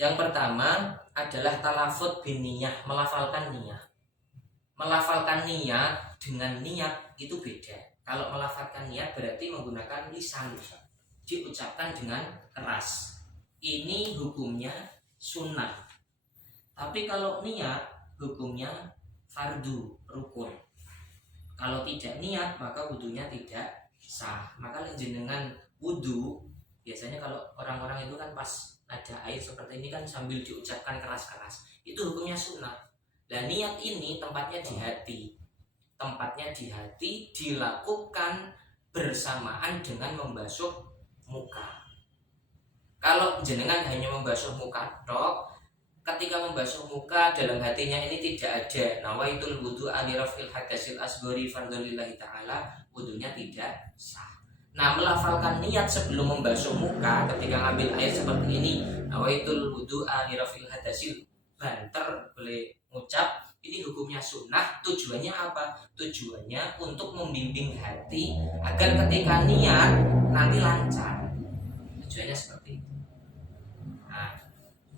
Yang pertama adalah talafut bin niyah, melafalkan niat. Melafalkan niat dengan niat itu beda. Kalau melafalkan niat berarti menggunakan lisan, diucapkan dengan keras. Ini hukumnya sunnah. Tapi kalau niat hukumnya fardu, rukun. Kalau tidak niat maka wudunya tidak sah. Maka jenengan wudu, biasanya kalau orang-orang itu kan pas ada air seperti ini kan sambil diucapkan keras-keras, itu hukumnya sunnah. Dan niat ini tempatnya di hati. Tempatnya di hati, dilakukan bersamaan dengan membasuh muka. Kalau jenengan hanya membasuh muka tok, ketika membasuh muka dalam hatinya ini tidak ada nawaitul wudu alirafil hadasil asghari fardholillahi ta'ala, wudunya tidak sah. Nah, melafalkan niat sebelum membasuh muka ketika ngambil air seperti ini, nawaitul wudu alirafil hadasil, banter boleh ngucap, ini hukumnya sunnah. Tujuannya apa? Tujuannya untuk membimbing hati agar ketika niat nanti lancar. Tujuannya seperti itu. Nah,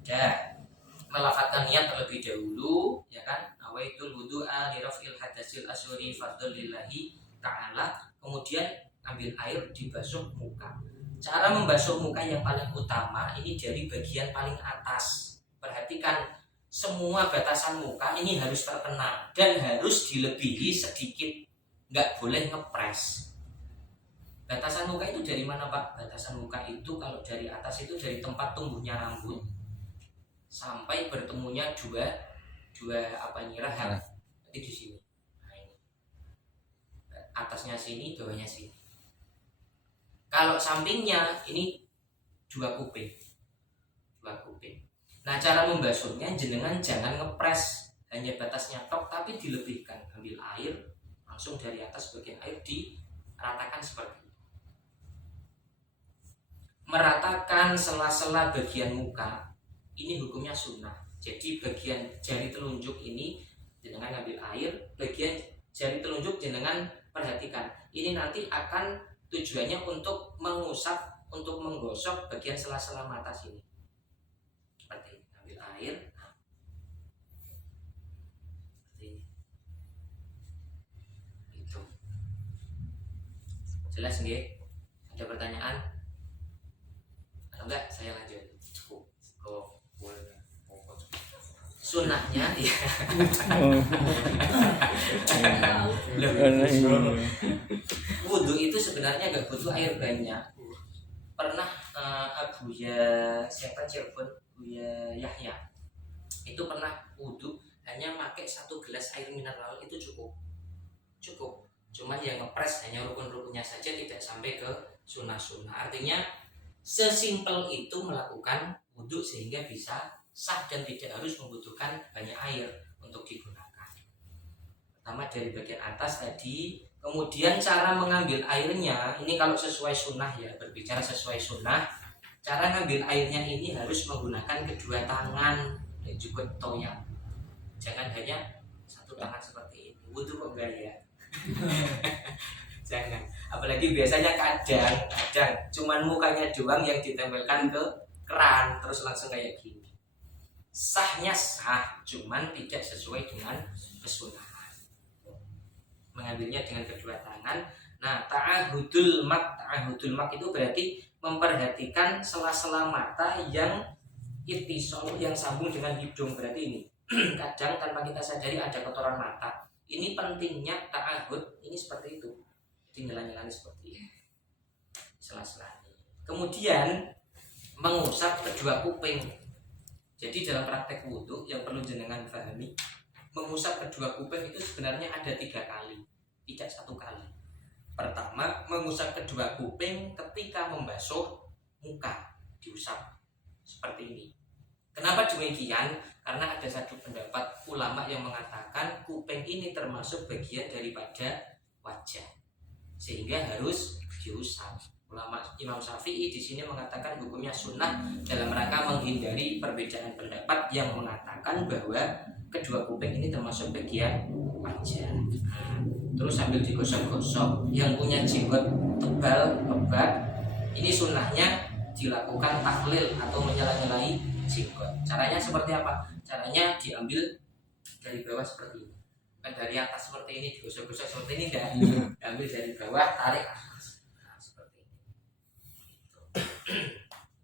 udah melafalkan niat terlebih dahulu, ya kan? Nawaitul wudu'a lirafil hadasil asghari fardholillahi ta'ala. Kemudian ambil air dibasuh muka. Cara membasuh muka yang paling utama ini dari bagian paling atas. Perhatikan, semua batasan muka ini harus terkena dan harus dilebihi sedikit, nggak boleh ngepres. Batasan muka itu dari mana, Pak? Batasan muka itu kalau dari atas itu dari tempat tumbuhnya rambut sampai bertemunya dua rahang. Nanti di sini. Nah, ini. Atasnya sini, bawahnya sini. Kalau sampingnya ini dua kuping. Nah, cara membasuhnya jenengan jangan ngepres hanya batasnya tok, tapi dilebihkan. Ambil air langsung dari atas bagian air diratakan seperti ini. Meratakan sela-sela bagian muka ini hukumnya sunnah. Jadi bagian jari telunjuk ini jenengan ambil air, bagian jari telunjuk jenengan perhatikan. Ini nanti akan tujuannya untuk mengusap, untuk menggosok bagian sela-sela mata sini. Seperti ini, ambil air. Nah. Seperti ini. Itu. Jelas nggih? Ada pertanyaan? Atau enggak saya lanjut? Cukup. Sunnahnya ya. Wudhu itu sebenarnya nggak butuh air banyak. Pernah siapa Cirebon, Buya Yahya itu pernah wudhu hanya pakai 1 gelas air mineral, itu cukup. Cuman yang ngepres hanya rukun-rukunnya saja, tidak sampai ke sunnah-sunnah. Artinya sesimpel itu melakukan wudhu sehingga bisa sah dan tidak harus membutuhkan banyak air untuk digunakan. Pertama dari bagian atas tadi, kemudian cara mengambil airnya ini kalau sesuai sunnah ya, berbicara sesuai sunnah, cara ngambil airnya ini harus menggunakan kedua tangan dan juga toya. Jangan hanya satu tangan seperti ini. Wudhu kok gaya? Jangan. Apalagi biasanya kadang cuman mukanya doang yang ditempelkan ke keran terus langsung kayak gini. Sahnya sah, cuman tidak sesuai dengan kesunahan. Mengambilnya dengan kedua tangan. Nah, ta'ahudul mak itu berarti memperhatikan sela-sela mata yang ittisal, yang sambung dengan hidung. Berarti ini kadang tanpa kita sadari ada kotoran mata. Ini pentingnya ta'ahud ini seperti itu. Nyela-nyelani seperti ini. Sela-selanya. Kemudian mengusap kedua kuping. Jadi dalam praktek wudhu yang perlu jenengan pahami, mengusap kedua kuping itu sebenarnya ada 3 kali, tidak 1 kali. Pertama, mengusap kedua kuping ketika membasuh muka, diusap seperti ini. Kenapa demikian? Karena ada satu pendapat ulama yang mengatakan kuping ini termasuk bagian daripada wajah, sehingga harus diusap. Ulama Imam Syafi'i di sini mengatakan hukumnya sunnah dalam rangka menghindari perbedaan pendapat yang mengatakan bahwa kedua kuping ini termasuk bagian wajah. Terus sambil digosok-gosok, yang punya jenggot tebal lebat, ini sunnahnya dilakukan tahlil atau menyela-nyelai jenggot. Caranya seperti apa? Caranya diambil dari bawah seperti ini, bukan dari atas seperti ini, digosok-gosok seperti ini, enggak. Diambil dari bawah, tarik atas. Nah, seperti ini.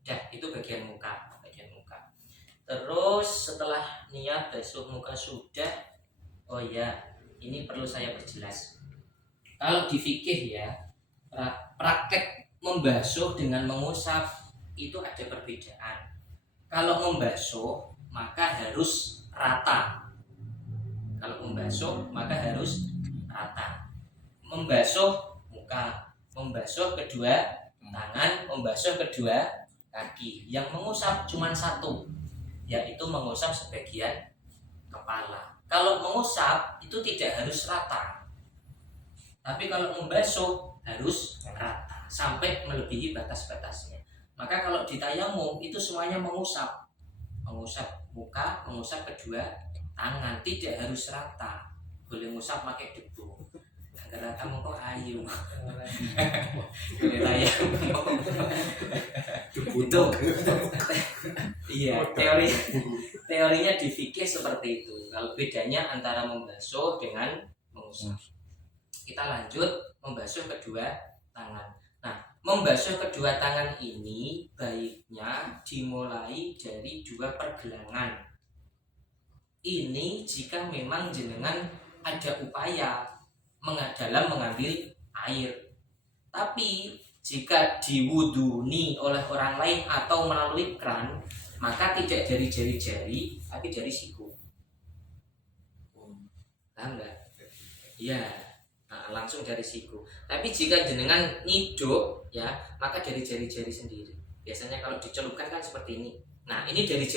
Dah, itu bagian muka. Terus setelah niat basuh muka sudah, oh ya, ini perlu saya perjelas. Kalau di fikih ya, praktek membasuh dengan mengusap itu ada perbedaan. Kalau membasuh maka harus rata. Membasuh muka, membasuh kedua tangan, membasuh kedua kaki. Yang mengusap cuma satu, yaitu mengusap sebagian kepala. Kalau mengusap itu tidak harus rata, tapi kalau membasuh harus rata sampai melebihi batas-batasnya. Maka kalau di tayamum itu semuanya mengusap muka, mengusap kedua tangan, tidak harus rata. Boleh ngusap pakai debu. Karena kamu kok ayu. Boleh tayamum. Itu iya, teorinya di fikih seperti itu. Kalau bedanya antara membasuh dengan mengusap. Kita lanjut membasuh kedua tangan. Nah, membasuh kedua tangan ini baiknya dimulai dari 2 pergelangan. Ini jika memang jenengan ada upaya dalam mengambil air. Tapi jika diwuduni oleh orang lain atau melalui kran, maka tidak dari jari-jari, tapi dari siku. Paham nggak? Iya, nah, langsung dari siku. Tapi jika jenengan nyiduk, ya, maka dari jari-jari sendiri. Biasanya kalau dicelupkan kan seperti ini. Nah, ini dari jari